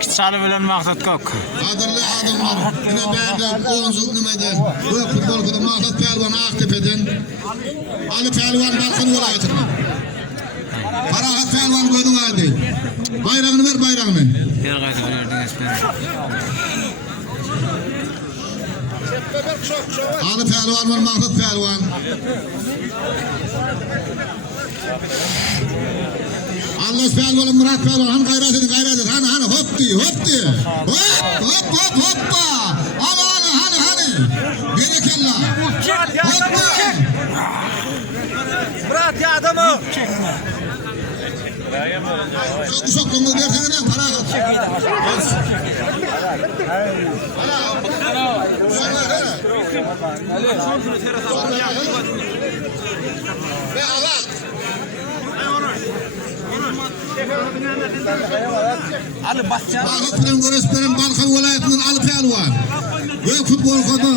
Kiçalı bilen maksat kok. Adırlı adamlar, yine benden, Oğuz'un nimede, bu futbol kudu Mahmut Pelvan Aktepe'den, Ali Pelvan Balkan vilayetinden. Parahat Pelvan koydun hadi. Bayrağını ver bayrağını. Bir qaytı verdiniz ben. Ali Pelvan var Mahmut Pelvan. Allah Pelvan, Murat Pelvan, han gayret edin, hani hop diyor, hop diyor. Hoppa. Hani. Berekella. Hoppa. Murat ya adamı. Çok kongu versene para at. Ve Allah. Ali Bahçe. Mahmut bilen Göresper'in Balkan vilayetinden Ali Pelvan. Ve futbol kodu.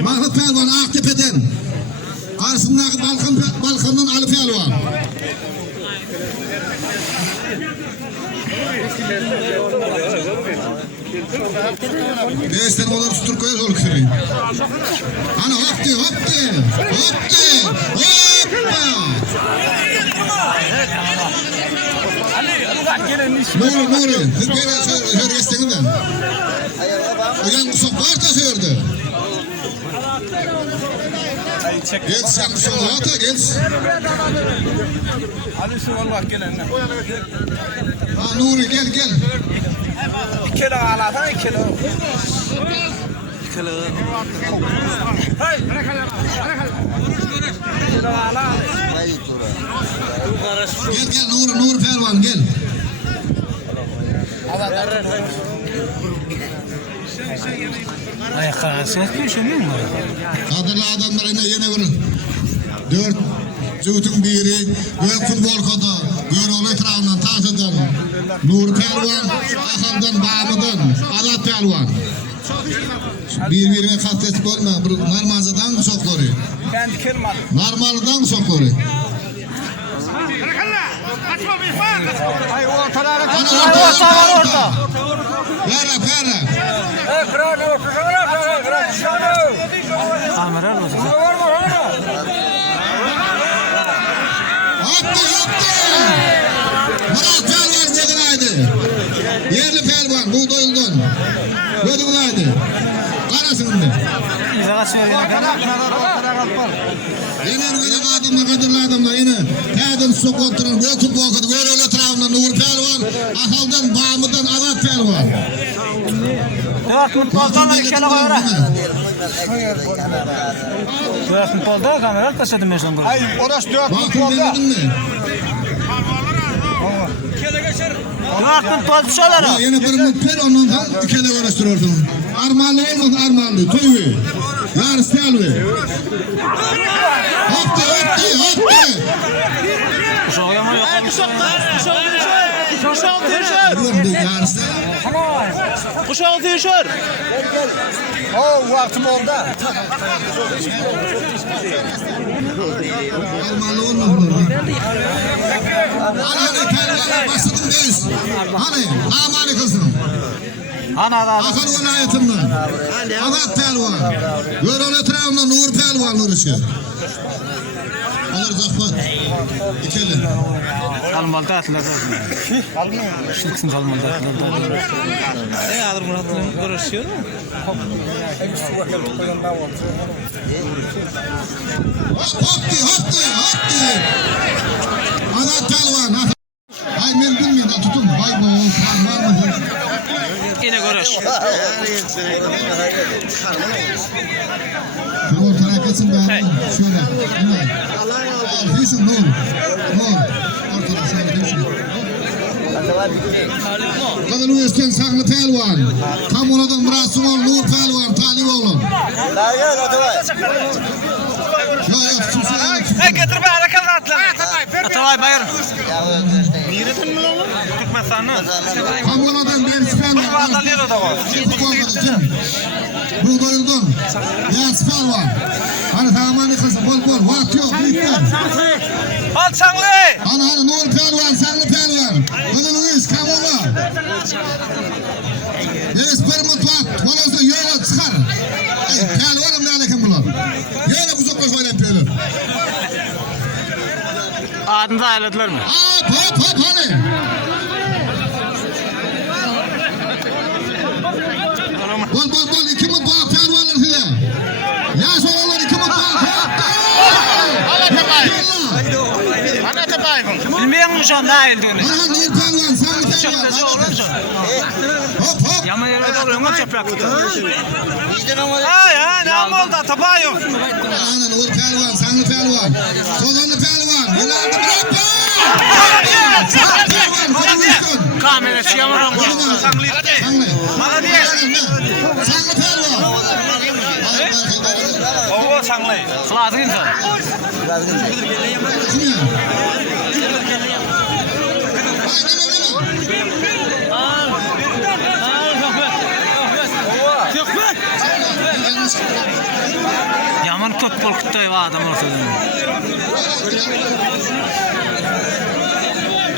Mahmut Pelvan Aktepe'den. Karşısındaki Balkan'dan Ali Pelvan. Beşten olur tutur koyar ol kiri. Hani hop diyor. Hoppa. Nuri. Siz böyle şöyle istedim de. O yan kusok var da söyledi. Gel sen kusok var da gel. Ali şu Allah gelen. Ha Nuri gel. 2 kilo alatan 2 kilo. Hey. Gel Nur Pelvan gel. Ay khasiyet bir şey mi? Kadırlı adamlar yine vurun. 4 Züğütün biri ve futbol kodu. Görüğün etrafından tahtadan. Nur Pelvan, Ahal'dan, Bağım'dan, Adat Pelvan. Birbirine katletip olma. Narmanzadan mı sokları? Ben dikerim abi. Narmanlıdan mı sokları? Ay ortalara Orta. Pera. Kamera mı? Hoppa. Murat Pelvan gözünaydı. Yerli Pelvan, buğdayıldan. Gözünaydı. Karasında. İzağa söyleyene kadar. Yine kadırlı adamlar yine. Tadın su kontrol, bu futbol kodu. Görüğün etrafından Nur Pelvan, Ahal'dan, Bağım'dan, Adat Pelvan. 4 futboldan 2 kilo var. 4 futbolda kamera taşıdım meşan grubu. Ay orası 4 Bakın futbolda. demedin mi? 4 futbol düşüyorlar. Ya yine bir mutper ondan da ikide uğraştırıyorsun. Armalı olmaz armalı. Tüyü. Yarıs telvi. Hopti. Uşağı yama yok. Yarıs Uşağı düşür. Oo vaktim oldu. armalı olmaz mı? Hani telviler basıdın biz. Hani amali kızım. Ana da. Akıl vilayetinden. Adat Pelvan. Görül etrafından Nur Pelvan uğraşı. Alır zahmet. İkili. Almalda atlar. Şıksın almalda atlar. Adır Murat'la görüşüyor mu? Hopti. Adat Pelvan. Ay men bilmeyin de tutun. Ay bu oğul var mı? Yine görüş. Ortaya geçsin ben. Şöyle. Hüsnü Nur. Ortada şöyle Hüsnü. Kadın Üstün Sağlı Pelvan. Kamunadan Murat Sunal Nur Pelvan. Talip olun. Getir be hareket atla. Atavay bayır. Niyetin mi lan? Tutmasanı. Kamunadan ben Pelvan. Adalıyor da var. Bu doyuldun. Yaz Pelvan. Hani tamamını kızım. Bol. Vat yok. Al çanglı. Hani Nur Pelvan. Sağlı Pelvan. Kadın Üstün Kamuna. Esper mutfak, molozda yola çıkar. Pelvanım ne alekim bular. Yola kuzuklaş oynayıp pelin. Adını da ayladılar mı? Hop hani. Bol iki mutfak pelvanlar size. Yaş olanlar iki mutfak. Ana tabayım. Bilmeyen mi şu anda ayıldığını? Arhan bir pelvan, sen bir Şakası olur mu? Hop. Yaman yerde oluyor mu çöplek? Ha ya ne oldu tabayım? Aynen Uğur pelvan, sanlı pelvan. Solanlı pelvan. Yılandı bırak. Kamera yaman oldu. Sanlı. Молодец. Sanlı pelvan. Oğuz sanlı. Kılasın insan. Kim ya? Yaman köp korkuttu ev adam ortada.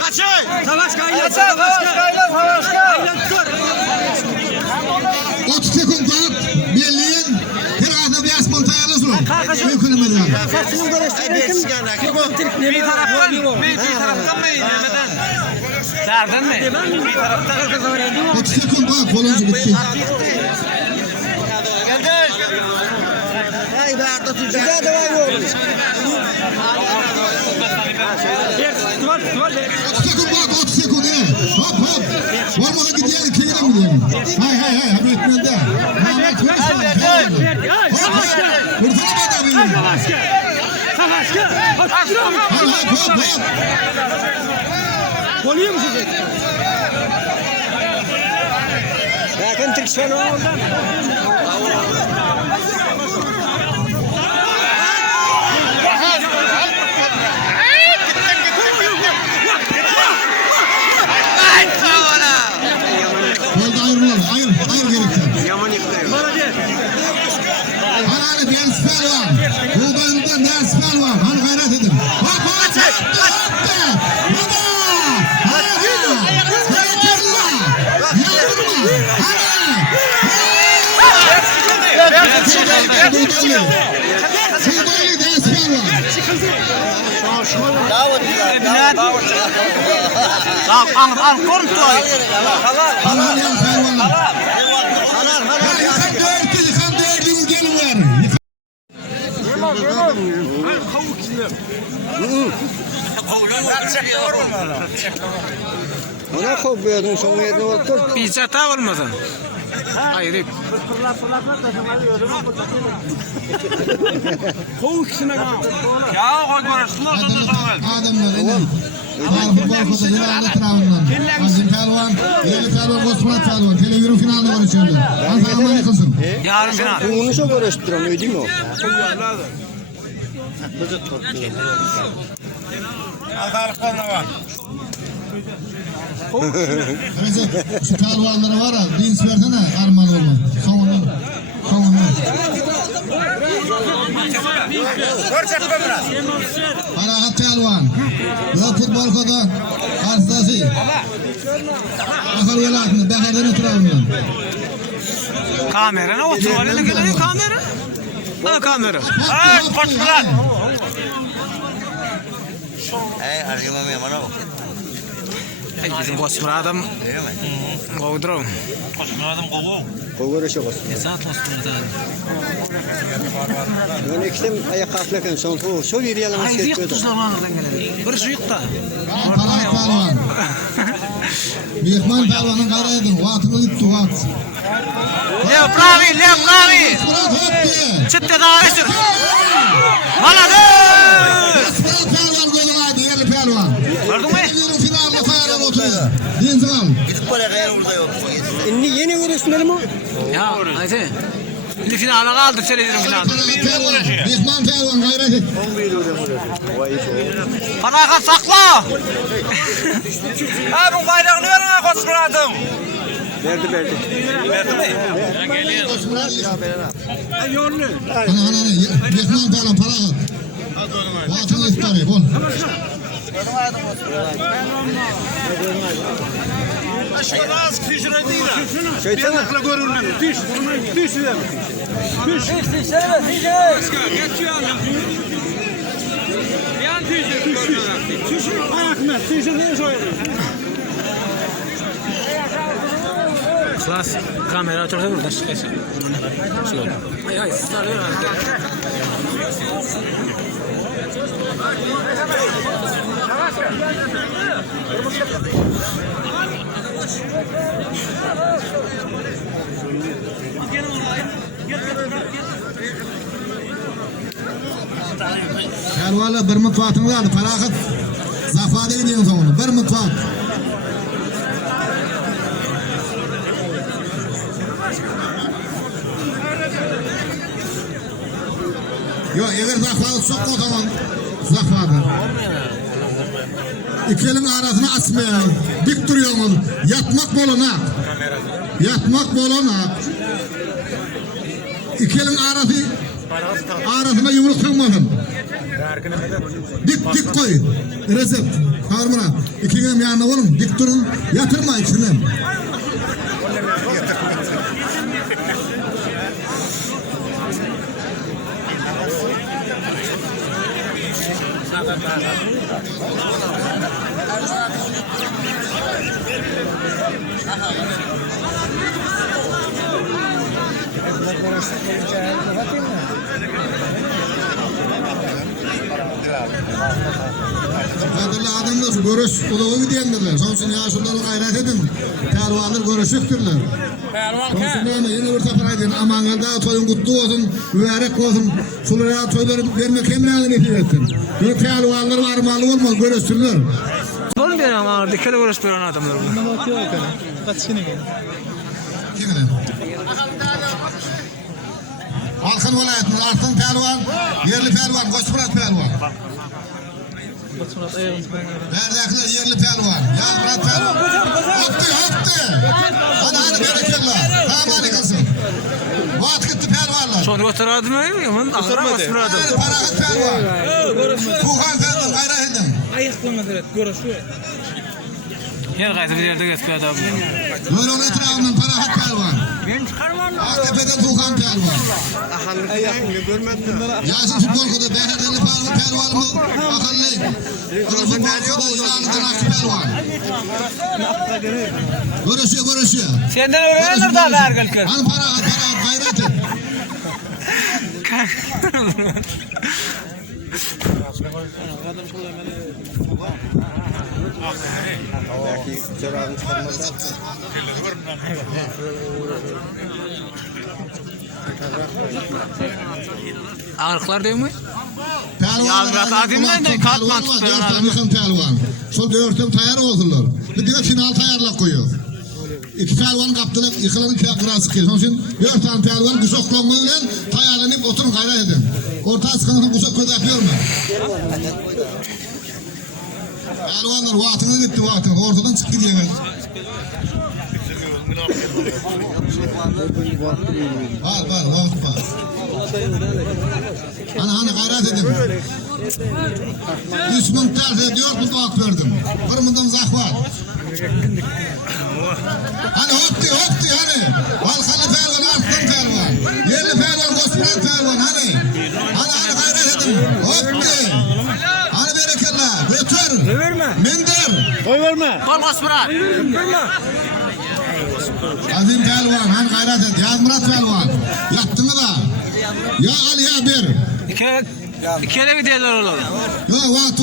Kaçay! Savaş kaylan! Savaş kaylan! 30 sekund var. Birliğin bir hafta bir asman tayarız olur. Mümkün mü? Bir taraftan mı? Neden? Derdin mi? Bir taraftan. 30 sekund var. Koluncu bitti. Hay be arda tuzağa da var bu. 30 sekund var. 30 sekund. Hop. Varmadan gidiyor. Kıyına mı diyelim? Hay. Haber etmedi. Mahmet hop. Kurtaramadı abi. Hop. Oluyor mu size? Bakın Türkmen oradan. Hayır gerekli. Yaman yıkılıyor. Hani bir spell var. Bu bölümde bir spell var. Hani gayret edin. Hop. Sudaylı bir spell var. Al korktu. Halal yan pelvanlar. Yıkan dördünüz gelin var. Ona kopuyordun son yerine baktın. Bir çata olmasın. Hayır. Kovuk işine kal. Ya koy barışsın olsun da sonra. Adamlar inin. Futbol kodu bir anda tarafından. Azim pelvan, Yeli pelvan, Osman pelvan. Televizyon finalde barışıyordu. Antrenman yıkılsın. Yarın final. Bunu çok uğraştıramıyor değil mi o? Recep, şu pelvanları var ya, dins versene armağan olma. Sonundan. Parahat pelvan. Yok futbol kodu. Karşıdası. Akıl velatını, Bekar'dan etrafından. Kamera ne oturuyor? Ne geliyor kamera? Ha kamera. Ay koçlar. Arayamam ya bana bak. Bizim Osman adam kovdurum. Osman adam kovu. Kovuk uğraşıyor olsun. Esat Osman adam. Ben ikisem ayak kalklarken son kovuk. Çok iri yalan Ay çekiyordu. yıktı zamanından gelen. Bir şey yıktı. Parahat pelvan. Mehman pelvanın kara edin. Vatını gitti vat. Leo Pravi. Murat hoptu. Çıktı daha eşit. Maladı. Murat pelvan golü vardı. Yerli pelvan. Gördün mü? Televizyon finalde kayadan oturuyor. Deniz al. Gidip böyle gayrı burada yok. Inni yeni uğraşmalı mı? Ya hadi. Şimdi finale kaldı televizyon finalde. Mehman pelvan gayret et. Bana sakla. Ha bu bayrağını verin ha Osman adam. Verdi. Verdi mi? Ana Mehman pelvan para al. Vatını ispari bol. Şeytanla görürler. Düş. Düş. Klas kamera otursa buradan çıkarsın. Ay sarıyor. Kervala bir mutfağını vardı. Ferahat zafade gidiyorsun sonunda. Bir mutfak. Yok eğer zafade çok o zaman zafade. İkilin arasını asmaya dik duruyorsunuz. Yatmak boluna. Yatmak boluna. İkilin arasına yumruk kılmadın. Dik koy. Resept. Harmına. İkinin yanına olun. Dik durun. Yatırma ikinin. Kadirli adamlar şu görüş uluğu gidiyendirler. Sonsun yaşlıları gayret edin. Pervanlar görüşüktürler. Sonsun yeni bir sefer edin. Aman da toyun kutlu olsun, mübarek olsun. Şuraya toyları vermek emrağını etsin. Böyle pervanlar var malı olmaz, görüşsünler. Oğlum bir an ağır dikkat görüş veren adamlar bu. Kimine? Halkın vilayetimiz Arslan Pervan, yerli Pervan, Koçmurat Pervan. Neredekiler yerli Pervan, Yağmurat Pervan. Hoptu. Hadi berekeller. Tamam kılsın. Vaat gitti Pervanlar. Sonra götürdü mü? Yaman ağır basmıyor adam. Parahat Pervan. Tuğhan Pervan gayret edin. Ayıklamadır, görüşüyor. Yer kaydı bir yerde getiriyor adam. Böyle onun etrafından Parahat Pervan. Ben çıkarmam. Aktepe'den Tuğhan Pervan. Yasin futbol kudu Beher'den Pervan mı? Akıllı. Onun futbol kudu İran'dan Akçı Pervan. Görüşüyor. Senden öğrenir daha vergel kız. Hani Parahat gayret et. Belki cevabını çıkarmaz. Ağırlıklar değil mi? Yağmurat adımdan da katman tutuyor. Yıkın pelvan. Sol dörtüm tayar oldular. Bir de final tayarlak koyuyor. İki pelvan kaptılar, yıkılanın kıran sıkıyor. Onun için 4 tane pelvan kuşaklanmayla tayarlanıp oturun gayret edin. Orta sıkıntının kuşak kötü yapıyor mu? Pelvanlar vaatını bitti vaatını. Ortadan çık gidiyor. Var vakit var. Hani gayret edin. 3 bin tersi ediyor, bu vaat verdim. Kırmızım zah var. Hani hopti hani. Halkalı Pervan, Arslan Pervan. Yerli Pervan, Koçmurat Pervan hani. Hani gayret edin. Hopti. Hani berekeller. Götür. Mindir. Oy verme. Kol basmıra. Azim Pervan, hani gayret et. Yağmurat Pervan. Yattın mı da? Ya Ali ya bir. İki kere gidiyorlar oğlum. Ya vat.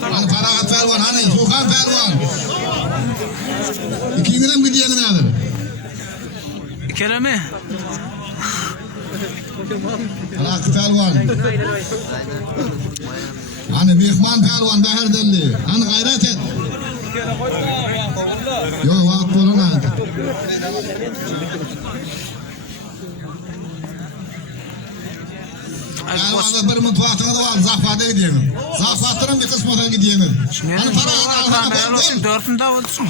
Hani Parahat Pervan, hani Tuğhan Pervan. İkincine mi gidiyor nedir? İki kere mi? Parahat Pervan. Hani Bihman Pervan Beherdelli. Hani gayret et. Yo vaat bolana. Pervan'da bir mutfağına da var. Zafade gidiyorsun. Zafatların bir kısmına gidiyorsun. Hani Parahat olsun dörtünde olsun.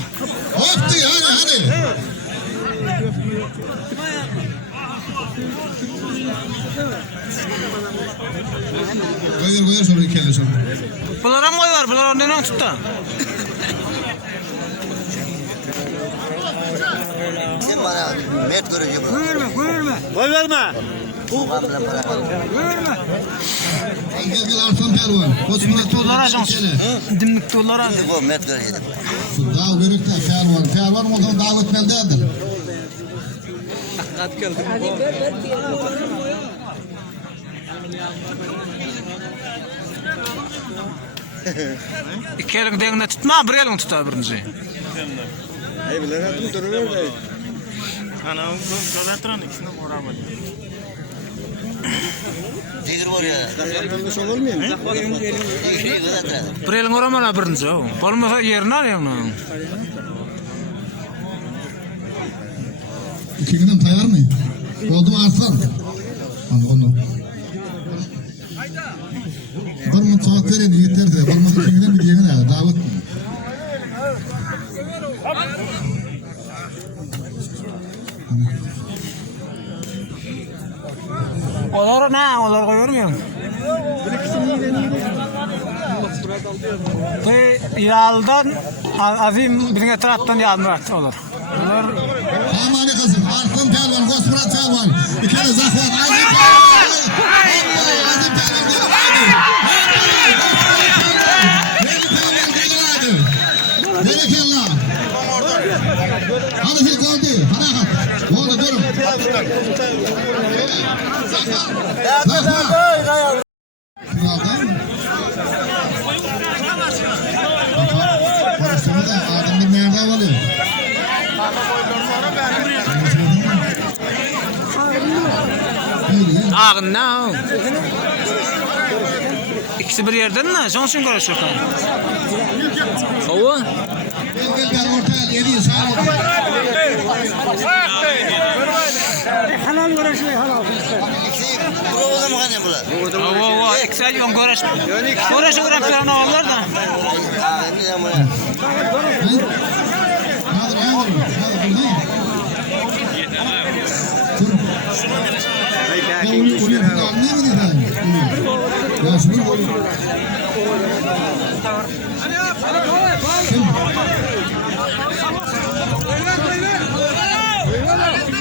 Hoptu hani. Koyur sonra kelle sonra. Bular ham koy var, bular ondan tuttu. Sen bana met görücü bu. Koy verme. Gel Arslan Pervan. Osman Dolar ajans. Dimlik dolar ajans. Bu met görücü. Dağ görükte Pervan o zaman dağ ötmeldedir. İki elin dengine tutma, bir elin tutar birinci. Hey bilen adım duruyor da. Ana dolatran ikisini uğramadı. Tigir var ya. Yanlış olur muyum? Tigir dolatran. Bir elin uğramana birinci. Olmasa yerini alayım lan. İki günden tayar mı? Oldu mu Arslan? Onu. Bir mutfak verin yeter de. Olmaz iki günden bir diyene davet. Olar ne? Olar koyuyor mu? Bu yaldan azim birine taraftan yalmırattı olur. Olar Amane kızım. Arslan Pervan, Osman Pervan. Bir kere Zafar. Azim Pervan. Azim Pervan. Berekella. Hadi fil goldi. Hanakat. Oldu durun. Zafar. Finalda. Konuştuğunu da adamın nerede havalı. ağın ne o? İkisi bir yerden mi? Son için görüşürken. Ova? Gel ortaya yedi sağ ol. Halal uğraşıyor halal. İkisi provada mı kanı bular? Ova, ikisi yon görüş. Görüş uğraplarına olur da. Ne zaman?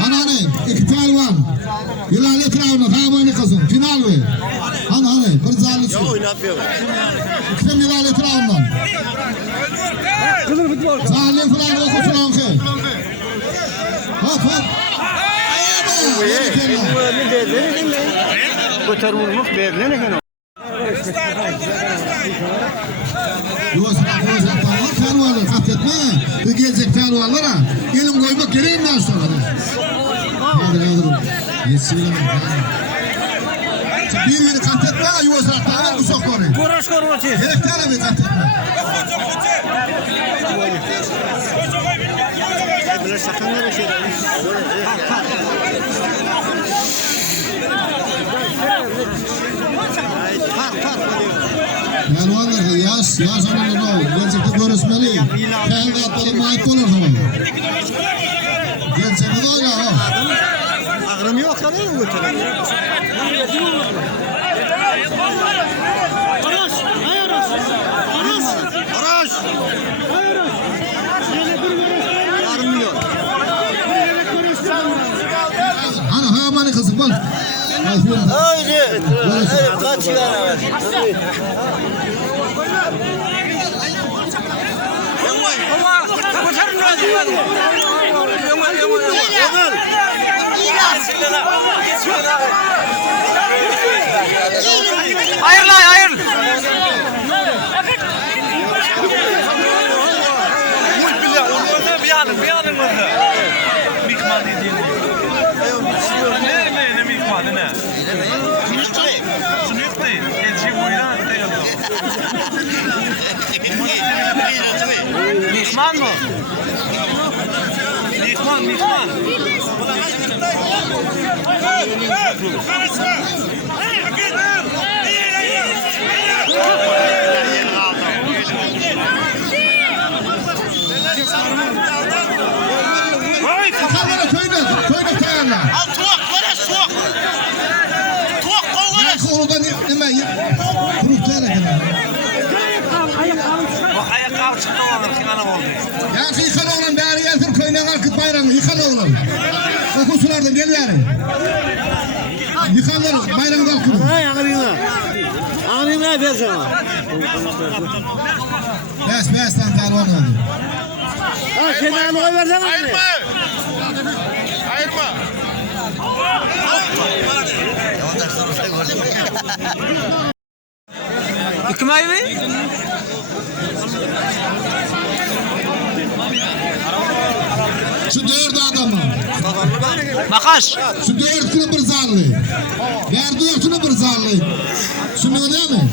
Anane, iki pelvan. Yılan etrafına kaybını kızım. Final ve. Anane, bir zallı şu. İkisem yılan etrafından. Zalim falan okusun ki. Hop hop. Götür vurmuş berlene gene. Yuvasına tamam pelvanlar kat etme. Bir gelecek pelvanlara. Gelin koymak geleyim ben sonra. Hadi. Yetsin. Bir yeri kat etme. Yuvasına tamam bu sokları. Koraş korvacı. Gerekler mi kat etme? Böyle sakanlar bir şey. Pelvanlar yaz zamanında ne olur? Gelecekte görüşmeli. Kendi atlarına ait olur tamam. Gelecekte de öyle ha. Ağrım yok da ne götürüyor? Araş! Araş! Ağrım yok. Ana hayvanı kızım bak. Haydi. Kaç yana var? Hayır lan hayır. Bir yanın var. Mikman dediğin. Ne mikmanı ne? Şunu yok değil. Elçi oyna değil. Mikman mı? Mikman. Köyde kayarlar. Al tuğak, Yaxşı yıkan oğlan bari gelsin köyüne kalkıp bayrağını yıkan oğlan. Okusulardan gel bari. Yıkanlar bayrağını kalkıp. Hay ağrına. Ağrına ver sana. Bes lan pehlivan hadi. Ha kenarlığa versene abi. Ayırma. Yamanlar sonuçta gördüm. Hüküm ayı mı? Şu dört adamı. Bakaş. Şu dört kilo bir zarlı. Verdi yok şunu bir zarlı. Şunu değil mi?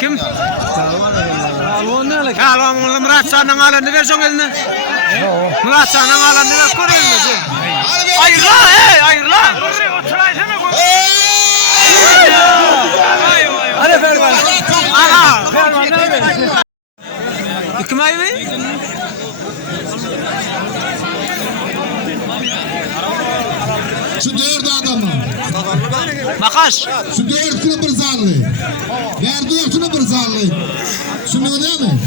Kim? Kalvan Murat San'ın alanını versen eline. Murat San'ın alanını ver koyun mu? Hayır lan, hayır lan. Hadi Ferman. Aha. Ferman ne yapıyorsun? Hükümay mı? Şu dört adamı. Makas. Şu dört kilo bir zarlı. Verdi şunu bir zarlı. Şunu değil mi?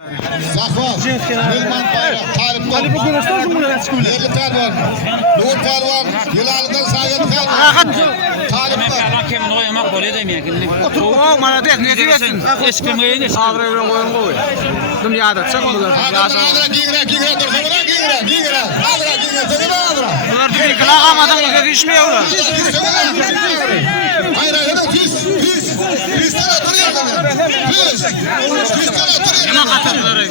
Zahvat, Milman Bayrak, Talip bu görüştünüz mü? Yerli pelvan, Nur pelvan, Hilal'dan Sayyid pelvan. Talip Hakem oynamak böyle demeyelim. O mana dek ne diyorsun? Eski meyini Ağır evren koyun koy. Dünyada çık bunlar. Adra giyire dursun ulan giyire. Adra giyire adra. Bunlar dünya kılağamadan öyle işmiyorlar. Hayır pis tane duruyor lan. Pis tane duruyor. Yana katanlar öyle.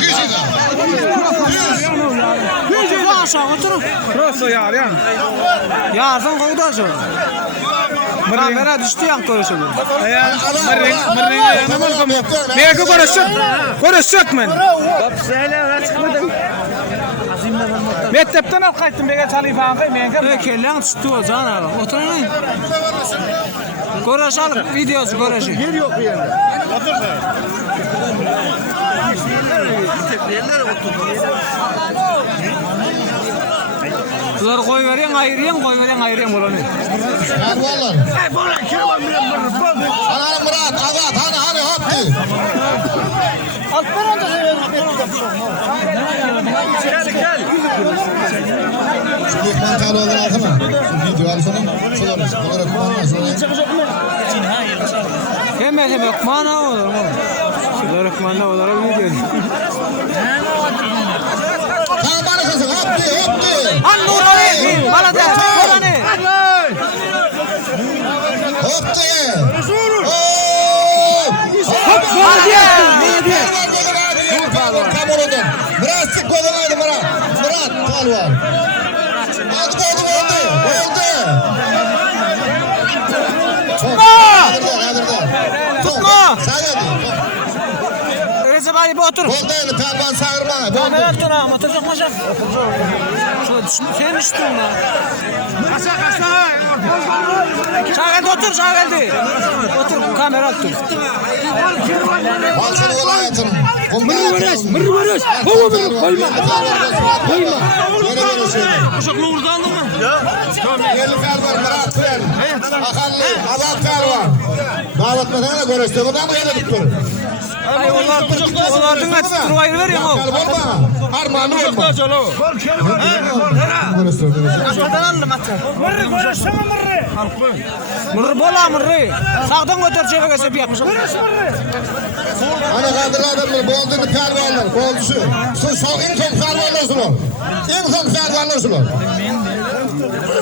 Pis Yüzü var aşağı oturun. Burası yar yani. Yardan koydu şu. Kamera düştü yan konuşuyor. Ya mırrın yanıma koyuyor. Neye konuşacak men? Mektepten al kayıttım bege çalayım falan men. Kellen düştü o canım. Oturun. Konuşalım videosu konuşun. Yer yok bir yerde. Otur be. Bunlar koy veren ayırıyan bulanı. Pervalar. Ana Murat, Azat, hani hopti. Alttan da Lütfen pervalar alsana. Video alsana. Şuları. Hemen yok mana olur mu? Şuları mana olur video. Tamam bana kızım hopti. An Nurali, bana de, bana ne? Hopti. Hop, bana diye. Ne diye? Murat sık kodalaydı Murat. Murat palvan. Aç kodu oldu. Tutma. Sayın. Recep abi bir otur. Boldaydı palvan sağırma. Kamera dur ha, oturacak mı hocam? Şöyle düşün, sen düştün lan. Şageldi otur, şageldi. Otur, kamera otur. Balçalı olayatın. Mırı varış. Koyma. Uşaklı urdu aldın mı? Yerli pervan, Murat Tren. Akallı, Azat pervan. Davet medenle görüştü. Bu da mı yedik dur? Ay onlardan açık turbayı veriyor mu? Armağanı olma. Arkadan aldım hatta. Mırrı bola mırrı. Sağdan götür çevre kesip yapmış. Ana kadar adamlar boğulduğunu pervanlar. Boğuldusu. Son ilk pervanlar sunur. İlk pervanlar sunur.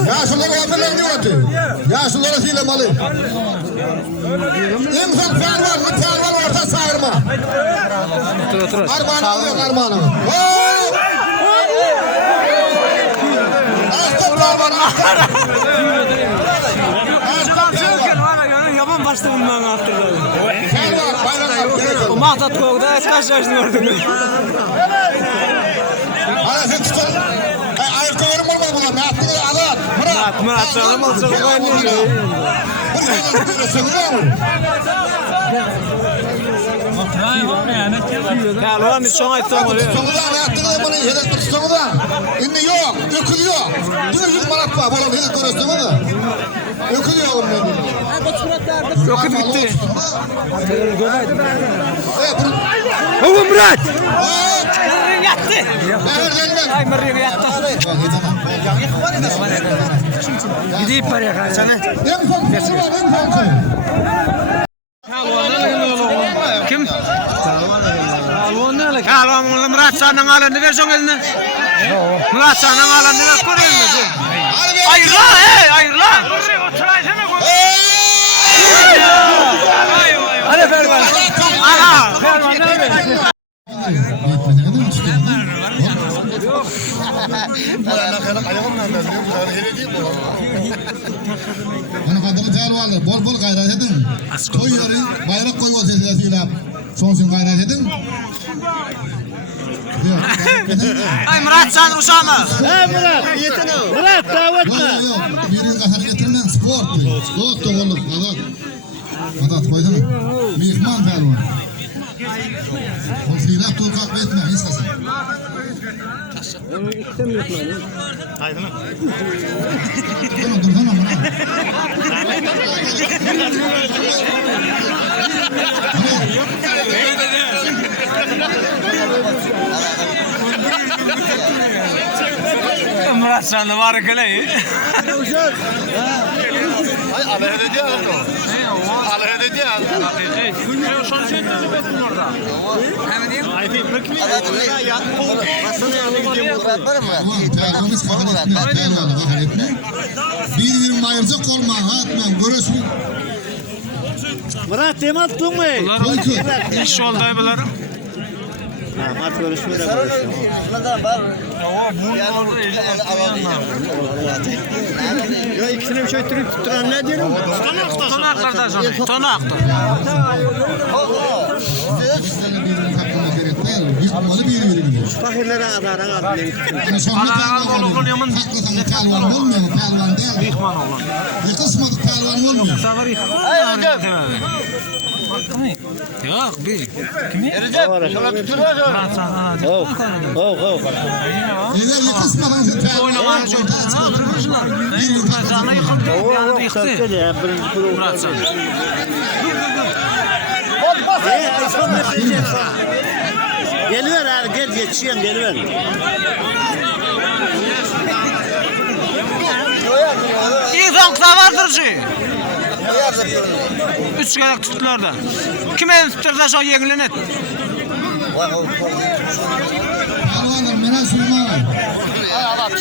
Yaşlıları öpürler diyordu. Yaşlıları silemalı. İlk pervan orta sağırma. Otur. Armağanı alıyor armağanı. Yaman başladım ben attırdım. O mahtat kovda kaç yaşını gördüm. Ana sen tutar. Ayakkabılarım olmadı bunlar. Ne yaptın? Azat. Murat canım olsun. Ya lan hiç son ayıptan oluyor. Sonuda ne yaptın? Bunu yedek tut sonuda. İndi yok. Ökülüyor. Dün Murat var. Bunu yedek görüyorsun da. Ökülüyor onun. Yok bitti. Oğlum Murat. Mırrın yattı. Ay mırrın yattı. Gidip paraya kaçana. Kim? Kalvan Murat senden alan ne versen eline? Murat senden alan ne ver koruyor musun? Hayır la hayır la. Hadi Ferman. Ana. Ferman ne ver? Ana kadını telvanlar bol gayret edin. Toyları bayrak koyma sesiyle sonsun gayret edin. Ay Murat sen Usama. Murat, yetin o. Murat, davetme. Yok. Birini kahar getirilen sport. Dost doğulluk. Adat koysana. Mihman telvan. O fiilap turkak etme, hiç kasın. Haydi lan. Dursana bana. Murat sen de var kele. Ay alay dedi ya. Alay dedi ya. Murat var mı? Tergimiz kabul etme, tergimiz kabul etme. Bir mayırca kolma, atmam, görüşme. Murat demadın mı? Bunlar iş olday bular. Mat görüşmüyor da Ya ikisini bir şey tutturan ne diyelim? Tonak kardeşim. Tonak. Bizlerle birbirini takımda gerekler, biz malı birbirine. Fakirlere adaran adlayın. Yani sonra pelvan oluyor. Hakikaten pelvan olmuyor mu? Pelvan değil mi? İhman oğlan. Bir kısmı pelvan olmuyor. Savar ihman. Yok bir. Kimi? Murat sen. Eğer bir kısmı pelvan Oynamaya olmuyor. çok. Sana yıkıldı. Yandı yıktı. Murat sen. Geliver abi gel geçiyorum geliver. İlhan savardır şey. Üç kere tuttular da. Kime tutursa şu yeğilin et. Pelvanlar menen suyma var.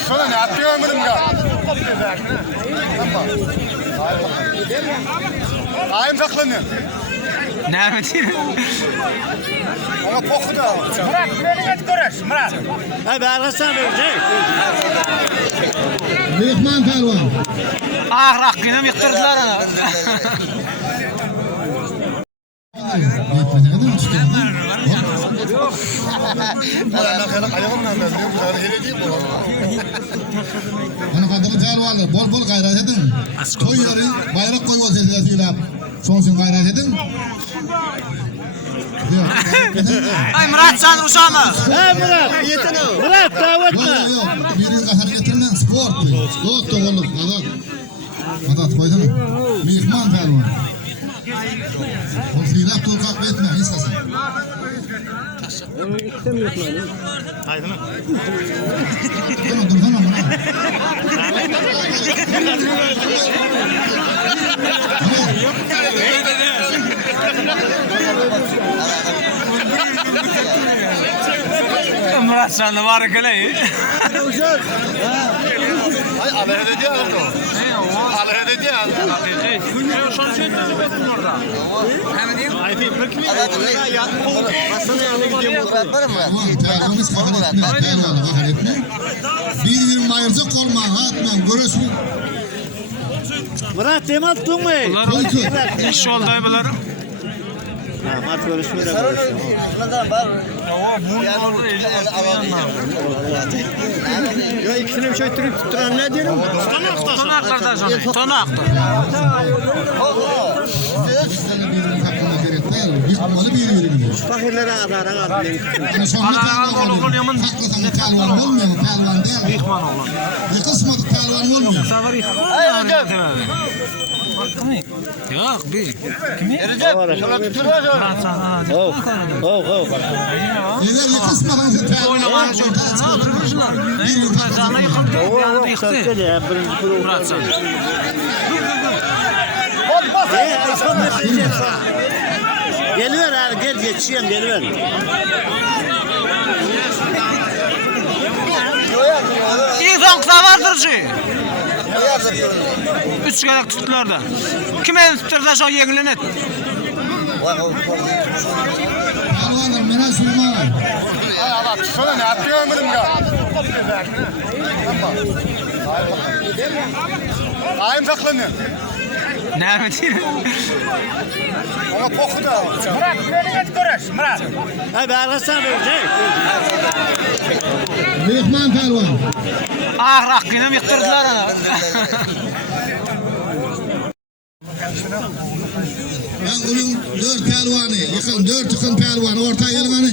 Sana ne yapıyorsun benim ya? Ayım saklanıyor. Ne mi diyeyim? Ona poku da. Murat, beni et görüş. Murat. Hay be arkadaşlar şey. Mehman pelvan. Ah rakkını yıktırdılar ana. Ne kadar tutuyor? Ana kadar pelvanlar bol gayret edin. Toy yarı bayrak koyma sesler sonsun gayret edin. Ay Murat sen uşağıma. Ha Murat yetin o. Murat davetme. Yok. Birini kasar getirilen spor. Yok doğruluk. Adat koydun mu? Mihman pelvan. O fiilap turkak etme, hiç kasın. Haydi lan. Dursana bana. Murat sen de var kele. Ay alay dedi ya. Alay dedi ya. Murat var mı? Tergimiz kabul etme, tergimiz kabul etme. Bir mayırca kolma, atmam, görüşme. Murat demadın mı? Bunlar iş olday bular. Mat görüşmüyor da Ya ikisini bir şey tutturan ne diyelim? Tonak kardeşim. Tonak. Bizlerle birbirini takımda gerekler, biz malı birbirine. Fakirlere adaran adlayın. Yani sonra pelvan oluyor. Hakikaten pelvan olmuyor mu? Pelvan değil mi? İhman oğlan. Bir kısmı pelvan olmuyor. Savar ihman. Yok bir. Kimi? Murat sen. Eğer bir kısmı pelvan Oynamaya çok. Sana yıkıldı. Yandı yıktı. Murat sen. Geliver abi gel geçiyorum geliver. İlhan savardır şey. Üç kere tuttular da. Kime tutursa şu yeğilin et. pelvanlar menen suyma var. Sana ne yapıyorsun benim ya? Ayım saklanıyor. Ne mi diyeyim? Ona poku da. Murat, beni et görüş. Murat. Hay be arkadaşlar şey. Mehman pelvan. Ah rakkını yıktırdılar ana. Ben ulun 4 pelvanı, yıkın 4 yıkın pelvanı, orta yılmanı.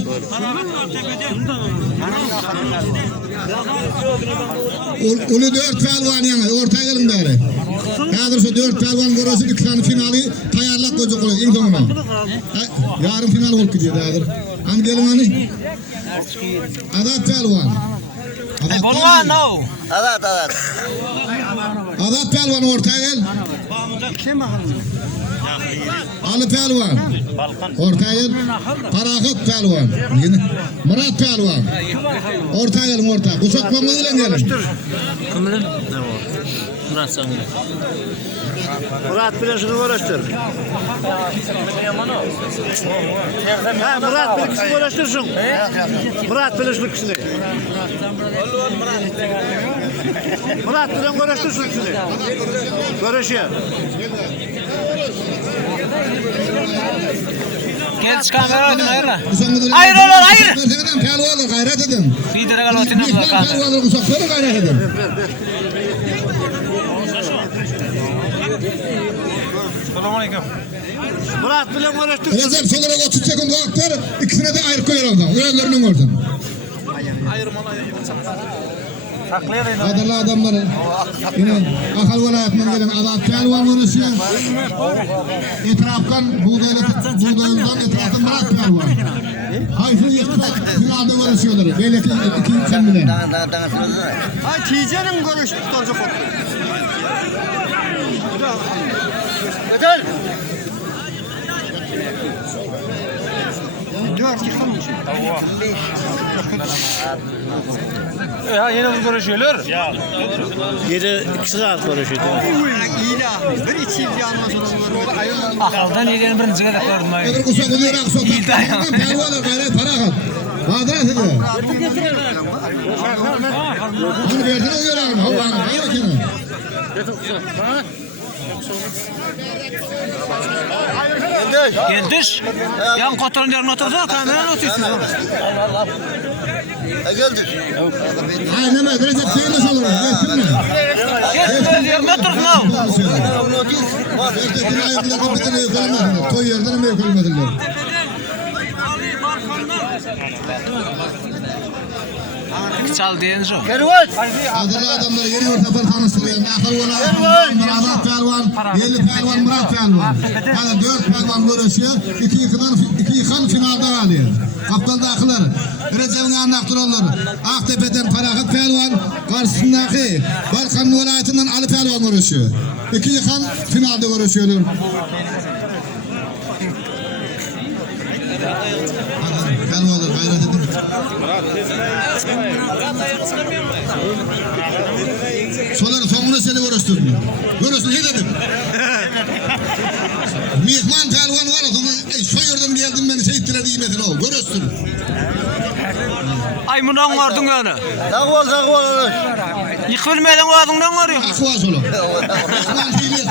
Ulu 4 pelvan yani, orta yılın bari. Hazır şu 4 pelvan burası bir tane finali tayarlak koyacak oluyor ilk sonuna. Yarın final olup gidiyor hazır. Hani gelin hani? Adat pelvan. Bolwan no. Evet. Adat pelvan ortaya gel. Ali pelvan. Ortaya gel. Parahat pelvan. Yine. Murat pelvan. Ortaya gelin ortaya. Kuşak bangadılar gelin. Murat bilen şunu uğraştır. Ha, Murat bilen kişini uğraştırsın. Murat bilen şunu kişini. Murat bilen uğraştırsın kişini. Görüşüyor. Gel kamera odun ayırla. Hayır oğlum, hayır. Pelvan gayret edin. Bir de gal otine Mihman bakalım. pelvanı kuşakları gayret edin. Selamünaleyküm. Murat bilen uğraştırsın. Recep Solar'a 30 sekund vakti ikisine de ayrı koyar oradan. Öğrenlerinin oradan. Adırlı adamları yine akal velayetinden gelen adat pelvan konuşuyor. Etraftan buğdaydan etraftan Murat pelvan. Hayfı yıkta finalde konuşuyorlar. Belki iki sen bile. Ay Tice'nin görüştük olacak o. Bedel. 4 yıkılmış. Ya yine görüşüyorlar. 2 saat konuşuyor. İyi de bir içim yanmasın. Akaldan yediğini birinci kadar gördüm. Öbür kuşak oluyor akso. Pelvanlar gayret para kal. Badrat ediyor. Bunu verdin oluyor ağam. Havvanı. Hayır ki. Gel düş. Yan kotorun yerine oturdu. Kameranın otuyorsun. Geldik. Aynen öyle. Recep Seyirmiş olur. Geçsin mi? Gel yerine otursun o. Erkekten ayırdılar. Bir tane yıkılmadılar. Toy yerden mi yıkılmadılar? Çal diyeniz o. Adırlı adamları yeni ortadan tanıştırıyor. Akıl olan Adat pelvan, Yeli pelvan, Murat pelvan. Yani 4 pelvan görüşüyor. İki yıkan finalde alıyor. Kaptan da akıllar. Recep'in anlaktırıyorlar. Aktepe'den Parahat pelvan, karşısındaki Balkanlı velayetinden Ali pelvan görüşüyor. İki yıkan finalde görüşüyorlar. Pelvanlar gayret edin. Soların sonuna seni görüştürdüm. Görüştün, ne dedim? Mihman pelvan var o zaman, soyurdum geldim beni seyittiler nimetin o. Görüştün. Ay bundan vardın yani. Sağ ol. Yıkılmadan vardığından varıyorsun. Akvaz oğlum. Mihman hilesi.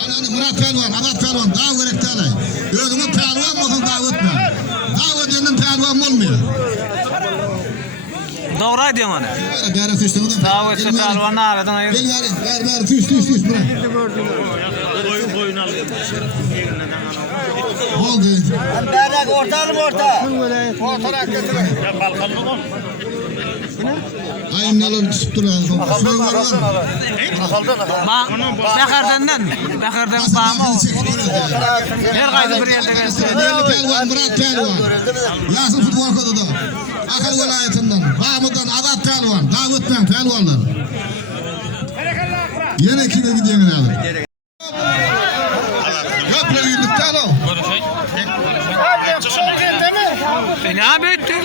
Hani Murat pelvan, Adat pelvan, daha gerekti alay. Özümün pelvan mısın davet mi? Davet edin pelvan olmuyor. Doğru diyorsun hani. Gayret üstüne de. Davet et alvanı aradan ayır. Gel ver, tüş bırak. Boyun alıyor. Oldu. Berrak ortalım orta. Ortarak götürün. Ya Balkanlı mı? Ayın nalı tutup duruyor. Şöyle var. Bakardan bağımı o. Her kaydı bir yerde gelsin. Yeni pelvan, Murat pelvan. Yasin futbol kodu da. Akıl velayetinden, Mahmut'tan, Adat pelvan, Davut'tan pelvanlar. Yine kime gidiyorsun abi? Köprü yürüdükten o. Fena mı ettin?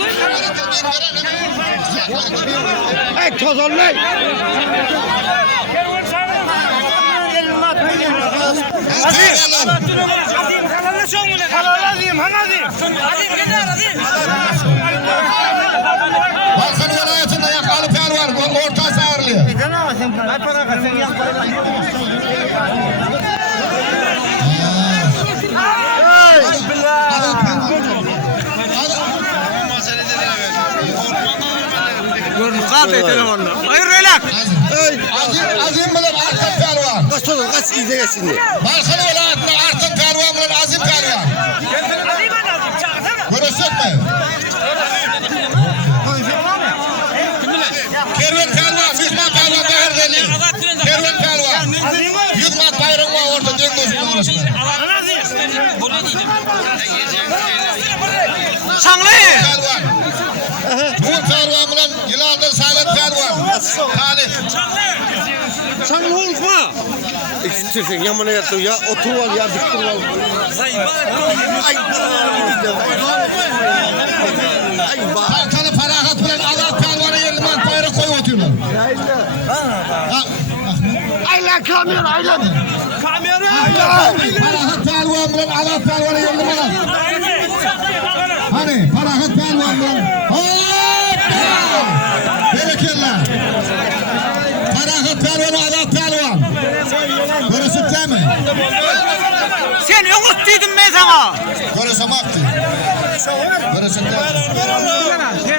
Hey toz olmayın. Balkan velayetinde yakalı pelvan, orta sağırlıyor. Gördüm kaldı telefonla. Hayır relax. Azim bilen arka pelvan. Kaç olur kaç izle şimdi. Balkın olayatına artık pervan bilen azim pervan. Görüşecek mi? Kervan pervan, Yıkmat pervan değerli. Kervan pervan. Yıkmat bayrağın var orada dengözünü uğraşma. Şanglayın. Pervan. Bu pervan bilen yılardır sayılan pervan. Talip. Sen ne olma? İstiyorsan yamana yattı ya otur var ya diktir var. Halkalı ferahat bilen Allah pervanı yerliman bayrak koyu otuyorlar. Aylan kamyon aylan. Ferahat pervan bilen Allah pervanı yerliman. Hani ferahat pervan bilen. Hoppa! Berekeller. Ferahat pervanı Allah pervan. Görüsüp değil mi? Sen yumurt dedim ben sana. Görüsüm aktı. Görüsüp değil mi?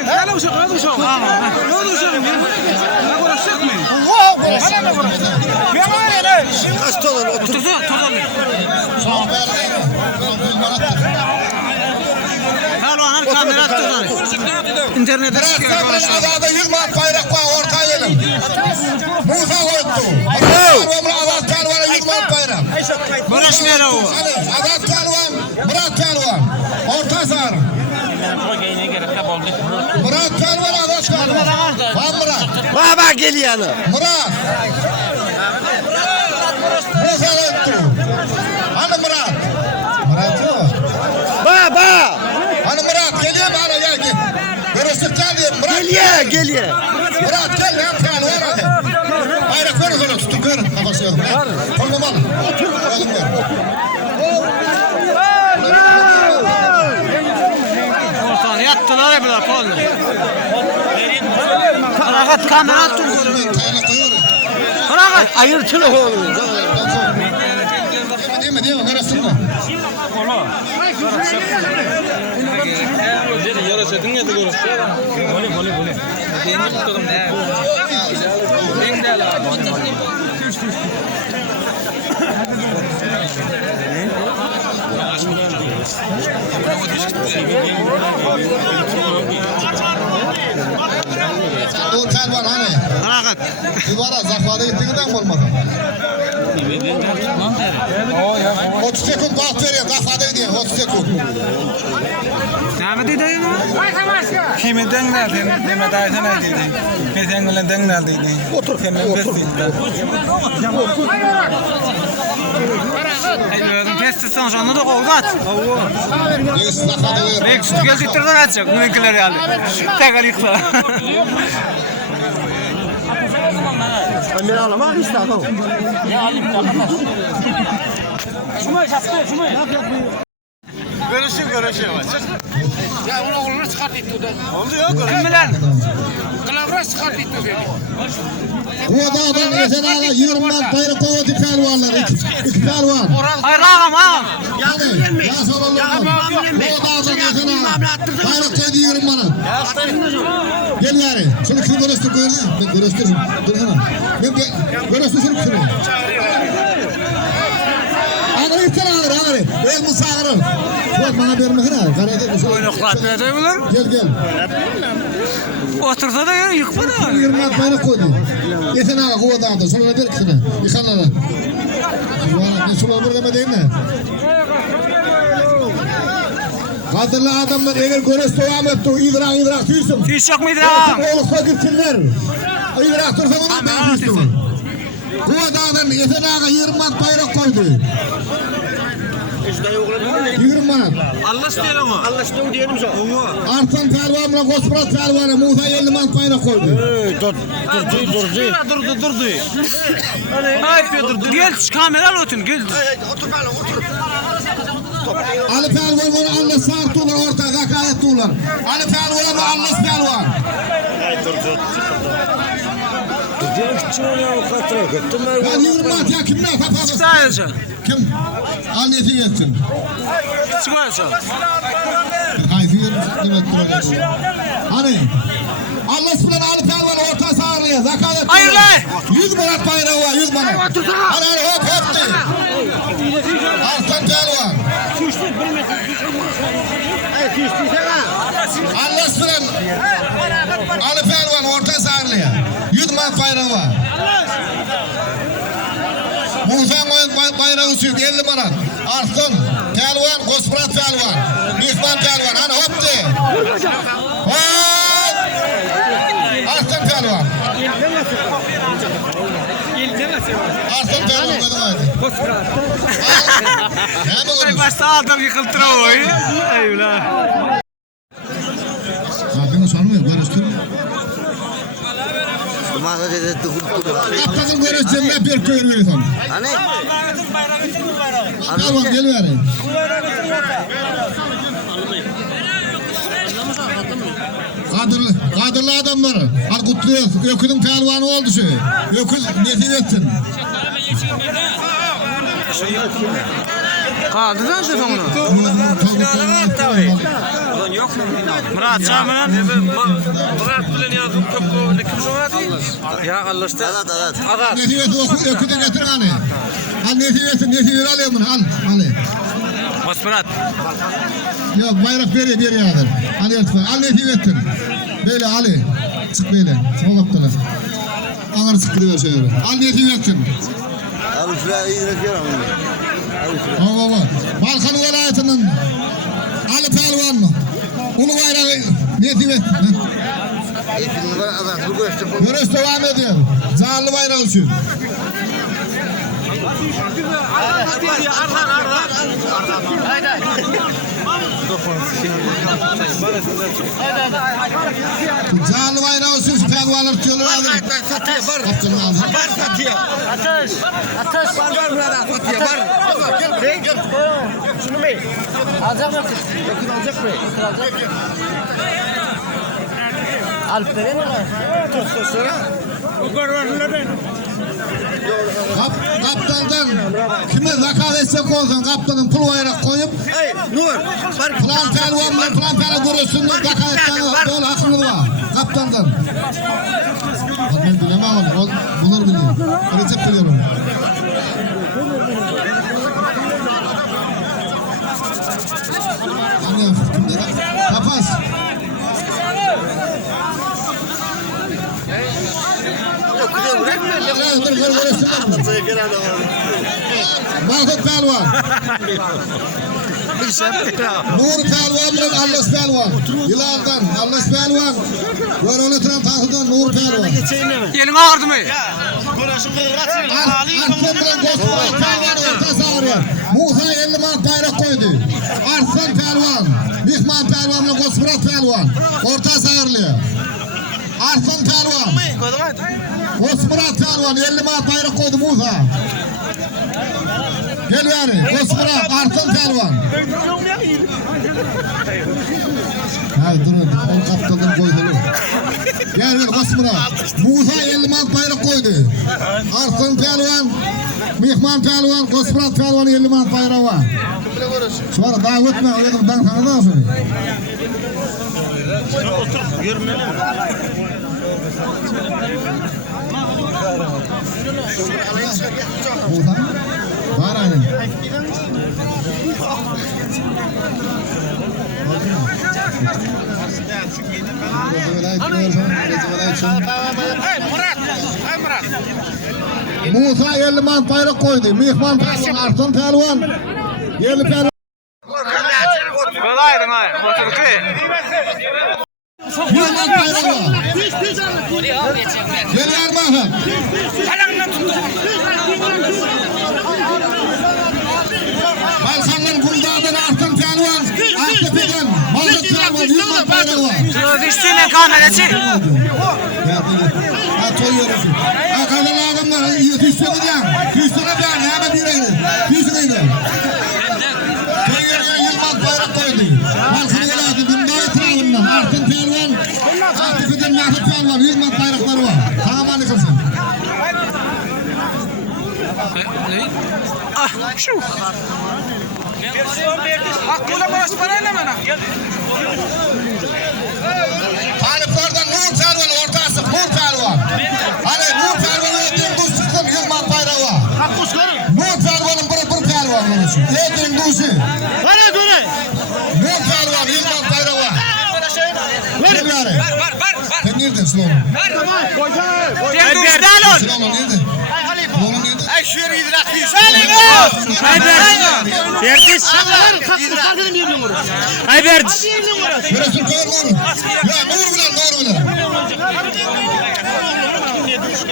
Gel uşak, hadi uşak. Ne oldu uşak? Ne konuşacak mı? Kaç olur otur. Oturdu, oturdu. Son verdi. Pervanın kamera tutar. İnternete çıkıyor Bırakın konuşuyor. adada Yılmaz bayrak var orta yerim. Musa koydu. Pervanı Allah pervanı Yılmaz bayrak. Konuşmuyor o. Adat pervan, Murat pervan. Orta sar. Murat pervan adat pervan. Var Murat. Baba gel yana. Murat. Musa koydu. Hani Murat? Murat yok. Baba. Hani Murat geliyor mu? Hani gel gel. Görüştük geldi. Murat Gel ye. Murat gel lan pervan var hadi. Bayrak var o tutun görün. Kafası yok. Tamam alın. Alın görün. Ortadan yattılar ya bunlar kolunu. Feragat kamera attım. Tane koyuyorum. Feragat. Ayır telefonu. Değil mi? Karıştırma. O tel var hani. Feragat. Duvara zakvada gittiğinden mi olmadı? 30 sekund vaxt veriyor. Zakvada gidiyor. 30 sekund. Ne dedi dayı? Kimi denglerdi? Deme dayı ne dedi? Ben seninle denglerdi. Otur. Özün kestirsen şunu da kovgat. Neyse zakvada veriyor. Belki sütü geldiklerden açacak. Bununkiler yani. Tekrar yıkla. Ben alamak istedim. Görüşüyor. Ya onu oğlunu çıkart etti o da. Kim bilen? Kılavra çıkart etti o da. Bu adamın mesela 20 mat bayrak koydu pervanlar. İki pervan. Hayır ağam ağam. Hadi. Ya soralım. Bu adamın mesela bayrak koydu 20 manat. Gel gari. Şunu kim görüştür gördün? Ben görüştürürüm. Dursana. Ben görüştürürüm şunu. Ağır iptal ağır. Ben bu sağırım. Bak bana vermek ne? Karada bir şey. Oynaklat ne diyorlar? Gel. Otursa da yıkma da. 20 mat bayrak koydu. Yeten ağa bu adamda. Sonra ver kısını. Yıkanlara. Ben şuna bir deme değil mi? Kadırlı adamlar eğer görüş devam etti. İdrak tüysün. Hiç yok muydu ağam? Oğlukla gitsinler. İdrak dursa onu ben tüysün. Bu adamdan yeten ağa 20 mat bayrak koydu. 20 manat. Allah istiyor ama. Allah istiyor diyelim sana. Artan pervanla Koçmurat pervanı Musa 50 manat bayrak koydu. Durdu. Gel kamera otur gel. Ali pervan onu Allah sağ tuğlar orta hakaret tuğlar. Ali pervan onu Allah pervan. Ben 20 manat ya kim ne kapadı? Sadece. Kim? Annesi gelsin. Çıkıyorsa. Hayır, demek duracak. Hani? Allah sıfırdan Ali Pelvan orta sağlıyor. Zakalet. Hayır lan. 100 manat bayrağı var 100 manat. Hadi hop hop de. Arslan Pelvan. Allah sıfırdan Ali Pelvan orta sağlıyor. 100 manat bayrağı var. Muhsan bayrağı sürüyor 50 manat. Arslan Pelvan, Kosprat Pelvan. Mihman Pelvan. Hadi hop de. Hop. Arslan Pelvan. Arslan Pelvan koydum hadi. Ne mi koydun? Başta adam yıkıltıra oyun. Eyvallah. Kapını sormuyor, görüştürüyor. Mağaza dedi tıkıp. Kaptanın görüştürüyor, hep bir köy veriyorsun. Hani? Pelvan gel verin. Kadırlı adamları. Al kutluyoruz. Öküzün pelvanı oldu şu. Öküz nesil ettin. Kaldı da şu sonunu. Murat Çamıran. Murat bilen yazdım köpü. Ne kim soradı? Ya Allah'ta. Evet. Nesil ettin öküzü getir hani. Al nesil ettin. Nesil alayım bunu. Al. Murat. Yok bayrak veriyor yağdır. Al lütfen. Al nesil ettin. Böyle Ali. Çık böyle. Sol kaptana. Anır sıkılıyor şöyle. Al nesil ettin. Abi şuraya iyi bırakıyorum. Baba. Balkan vilayetinden Ali Pelvan mı? Ulu bayrağı nesil ettin. İlk numara adam. Bu göçte. Görüş devam ediyor. Zarlı bayrağı uçuyor. Zarlı bayrağı uçuyor. Pelvanlar tutuyorlar. Kaptanı aldı. Kaptandan kime zakat etsek olsun kaptanın pul bayrak koyup plan pelvanla kurusundan zakat etsen dolu hakkınız var kaptandan. Ben bilemem ama bunları biliyorum. Recep biliyorum. Anne kimde kapaz. Mahmut Pelvan. Nur Pelvan bilen Allas Pelvan. Yılandan Allas Pelvan. Yorunuturan tahıldan Nur Pelvan. Yerin ağırdı mı? Arslan bilen Kosprat Pelvan orta sağırıyor. Musa 50 manat bayrak koydu. Arslan Pelvan. Mihman Pelvan bilen Kosprat Pelvan. Orta sağırlıyor. Arslan Pelvan. Kosprat Pelvan 50 manat bayrak koydu Musa. Gel yani Kosprat Arslan Pelvan. Hadi durun o kaptanın koydu. Gel Kosprat. Musa 50 manat bayrak koydu. Arslan Pelvan. Mihman Pelvan, Kosprat Pelvan 50 manat bayrağı var. Sonra daha ötme öyle ben sana da söyleyeyim. Buradan var aynen. Musa 50 manat bayrak koydu. Mihman Pelvan, Arslan Pelvan. 50 Pelvan. Kolaydı mı? Motorku. 100 manat bayrak var. Gel yarmağın. Balkanlar Kuldağ'dan Arslan Pelvan. Aktepe'den Mahmut Pelvan 100 manat bayrak var. Düştüğüne kameracı. Toyuyoruz. Kadınlar adamlar tüysüne diyen. Tüysüne diyen. Hemen bireydi. Tüysüne diyen. Toyuyoruz. Yılmaz bayrak koydu. Balkanı gelerdi. Bundan etrafından. Arslan Pelvan. Aktepe'den Mahmut Pelvan. Yılmaz bayrakları var. Tamam kılsın. Ne? Ah şu. Hakkıyla baş parayla mı? Taliplerden Nur Pelvan. Sen nereden Sloman? Dengde ustalon. Sloman nerede? Sloman nerede? Ay şu yere idrak diyorsun. Verdiz. Ay verdiz. Burası koyar mı onu? Ya nur bilen.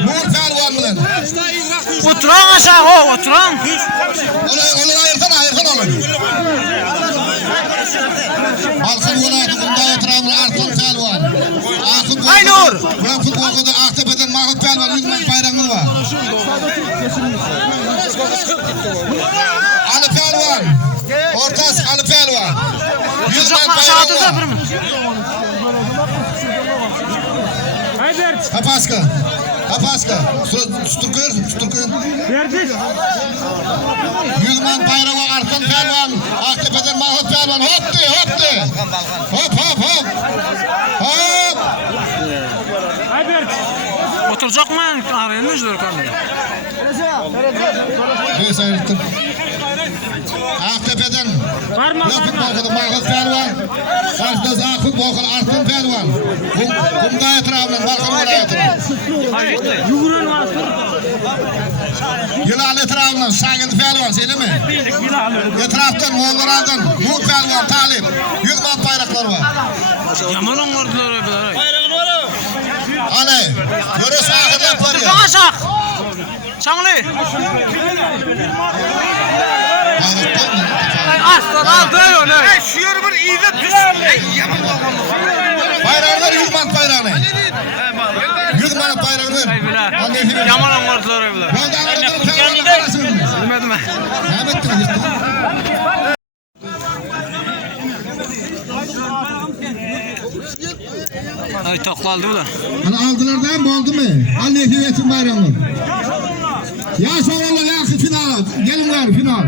Nur Pervan bilen. Oturan aşağı o oturan. Onu ayırsan olur. Balkan vilayeti bunda oturan Artan Pervan. Ay Nur. Ben futbolda Aktepe'den Mahmut Pervan 100 man bayramı var. Ali Pervan. Ortası Ali Pervan. 100 man bayramı var. Kapaska. Tuturkuyur. Verdik. 100 man bayrağı Artan Pervan. Aktepe'den Mahmut Pervan. Hop. Oturacak mı? Ağrıyın mı kamera? Neyse ayırttım. Aktepe'den futbolda Mahmut Pervan. Karşıda futbolda Artan Pervan. Kumda etrafından Balkan vilayetinden. Yılan etrafından Şangil Pervan söyle mi? Etraftan Moğollar'dan Muğ Pervan Talip. 100 man bayraklar var. Yaman onlardılar öyle. Hani görüyorsun ahırda yapar ya. Oturcan aşağı. Çanlı. Ay aslan al böyle öyle. Ay şu yere bir iğne düşsün. Bayrağlar 100 man bayrağını. 100 man bayrağını. Ay bile. Yaman onlardılar öyle. Ben de anladım Pervan'ın parasını. Bilmedim ben. Ne ettin yırttın? Ay toklaldı ulan. Hani aldılardan oldu mu? Ali Hüvetin bayramı. Ya sonra ya final. Gelin var final.